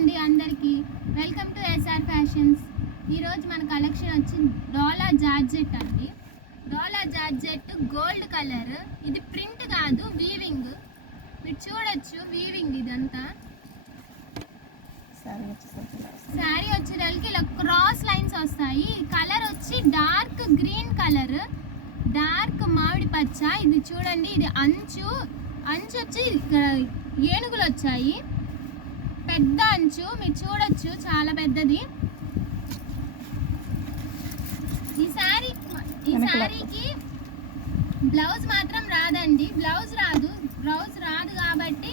అండి అందరికీ welcome to SR fashions. ఈరోజు మన కలెక్షన్ వచ్చి డోలా జార్జెట్ అండి. డోలా జార్జెట్ గోల్డ్ కలర్, ఇది ప్రింట్ కాదు వీవింగ్. మీరు చూడొచ్చు వీవింగ్ ఇదంతా. శారీ వచ్చేసరికి ఇలా క్రాస్ లైన్స్ వస్తాయి. కలర్ వచ్చి డార్క్ గ్రీన్ కలర్, డార్క్ మామిడి పచ్చ. ఇది చూడండి, ఇది అంచు వచ్చి ఏనుగులు వచ్చాయి. పెద్ద అంచు మీరు చూడొచ్చు, చాలా పెద్దది. ఈ శారీకి బ్లౌజ్ మాత్రం రాదండి. బ్లౌజ్ రాదు కాబట్టి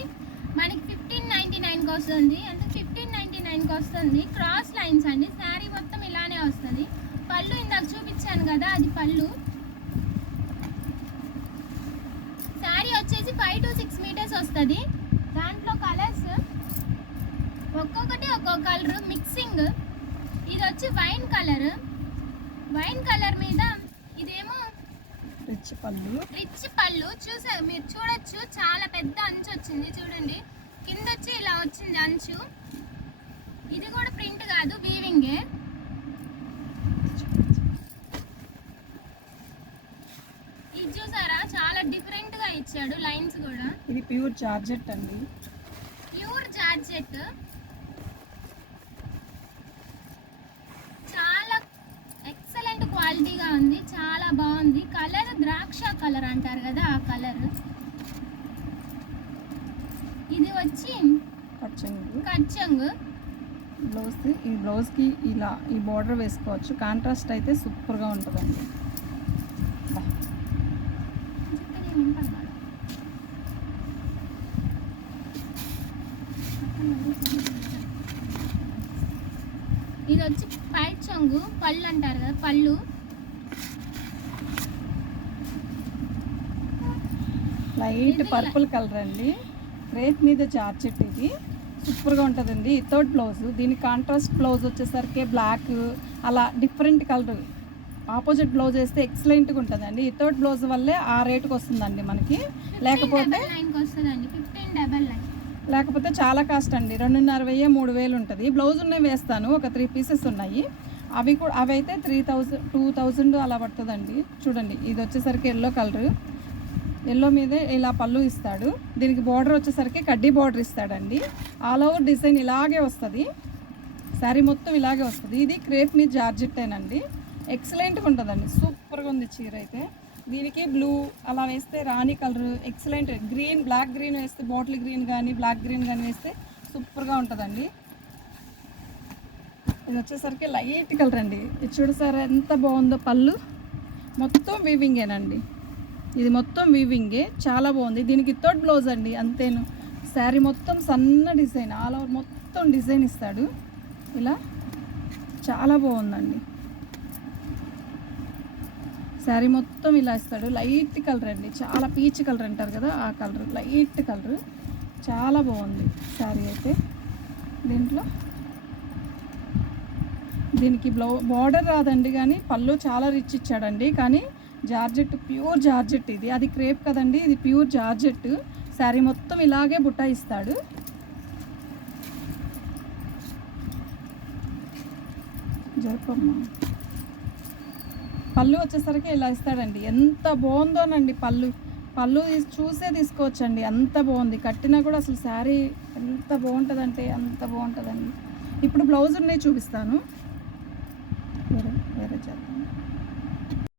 మనకి 1599కి వస్తుంది. అంటే 1599కి వస్తుంది. క్రాస్ లైన్స్ అండి. శారీ మొత్తం ఇలానే వస్తుంది. పళ్ళు ఇందాక చూపించాను కదా, అది పళ్ళు. శారీ వచ్చేసి 5 to 6 మీటర్స్ వస్తుంది. దాంట్లో కలర్స్ ఒక్కొక్కటి ఒక్కొక్క కలర్ మిక్సింగ్. ఇది వచ్చి వైన్ కలర్ మీద ఇదేమో రిచ్ పళ్ళు మీరు చూడొచ్చు, చాలా పెద్ద అంచు వచ్చింది. చూడండి, కింద వచ్చి ఇలా వచ్చింది అంచు. ఇది కూడా ప్రింట్ కాదు, వీవింగే. ఇది చూసారా, చాలా డిఫరెంట్ గా ఇచ్చాడు లైన్స్ కూడా. ఇది ప్యూర్ జార్జెట్ అండి. ప్యూర్ జార్జెట్ చాలా ఎక్సలెంట్ క్వాలిటీగా ఉంది, చాలా బాగుంది. కలర్ ద్రాక్ష కలర్ అంటారు కదా, ఆ కలర్. ఇది వచ్చి కచ్చంగ్ బ్లౌజ్. ఈ బ్లౌజ్కి ఇలా ఈ బార్డర్ వేసుకోవచ్చు. కాంట్రాస్ట్ అయితే సూపర్గా ఉంటుందండి. ఇది వచ్చి పైట్ చంగు పళ్ళు అంటారు కదా, పళ్ళు. లైట్ పర్పుల్ కలర్ అండి. రేట్ మీద జార్జెట్. ఇది సూపర్గా ఉంటుందండి. Without blouse. దీనికి కాంట్రాస్ట్ బ్లౌజ్ వచ్చేసరికి బ్లాక్, అలా డిఫరెంట్ కలర్ ఆపోజిట్ బ్లౌజ్ వేస్తే ఎక్సలెంట్గా ఉంటుందండి. వితౌట్ బ్లౌజ్ వల్లే ఆ రేటుకి వస్తుందండి మనకి. లేకపోతే చాలా కాస్ట్ అండి. 2,500 3,000 ఉంటుంది. బ్లౌజ్ ఉన్నాయి వేస్తాను, ఒక 3 పీసెస్ ఉన్నాయి. అవి అయితే 3,000 2,000 అలా పడుతుందండి. చూడండి, ఇది వచ్చేసరికి ఎల్లో కలర్. ఎల్లో మీదే ఇలా పళ్ళు ఇస్తాడు. దీనికి బార్డర్ వచ్చేసరికి కడ్డీ బార్డర్ ఇస్తాడండి. ఆల్ ఓవర్ డిజైన్ ఇలాగే వస్తుంది. శారీ మొత్తం ఇలాగే వస్తుంది. ఇది క్రేప్ మీద జార్జెట్టేనండి. ఎక్సలెంట్గా ఉంటుందండి. సూపర్గా ఉంది చీర అయితే. దీనికి బ్లూ అలా వేస్తే రాణి colour excellent. Green, black green వేస్తే, బాటిల్ గ్రీన్ కానీ బ్లాక్ గ్రీన్ కానీ వేస్తే సూపర్గా ఉంటుందండి. ఇది వచ్చేసరికి లైట్ కలర్ అండి. ఇది చూడసారా ఎంత బాగుందో. పళ్ళు మొత్తం వీవింగేనండి. ఇది మొత్తం వీవింగే, చాలా బాగుంది. దీనికి వితౌట్ బ్లౌజ్ అండి, అంతేను. శారీ మొత్తం సన్న డిజైన్, ఆల్ ఓవర్ మొత్తం డిజైన్ ఇస్తాడు. ఇలా చాలా బాగుందండి. శారీ మొత్తం ఇలా ఇస్తాడు. లైట్ కలర్ అండి, చాలా పీచ్ కలర్ అంటారు కదా, ఆ కలర్. లైట్ కలర్, చాలా బాగుంది శారీ అయితే. దీనికి బార్డర్ రాదండి, కానీ పళ్ళు చాలా రిచ్ ఇచ్చాడండి. కానీ జార్జెట్, ప్యూర్ జార్జెట్ ఇది. అది క్రేప్ కదండి, ఇది ప్యూర్ జార్జెట్. శారీ మొత్తం ఇలాగే బుట్ట ఇస్తాడు. జరుపమ్మా. పళ్ళు వచ్చేసరికి ఇలా ఇస్తాడండి. ఎంత బాగుందోనండి పళ్ళు చూసే తీసుకోవచ్చండి, అంత బాగుంది. కట్టినా కూడా అసలు శారీ ఎంత బాగుంటుందంటే అంత బాగుంటుందండి. ఇప్పుడు బ్లౌజ్ ఉన్నాయి చూపిస్తాను. వేరే చేద్దాం.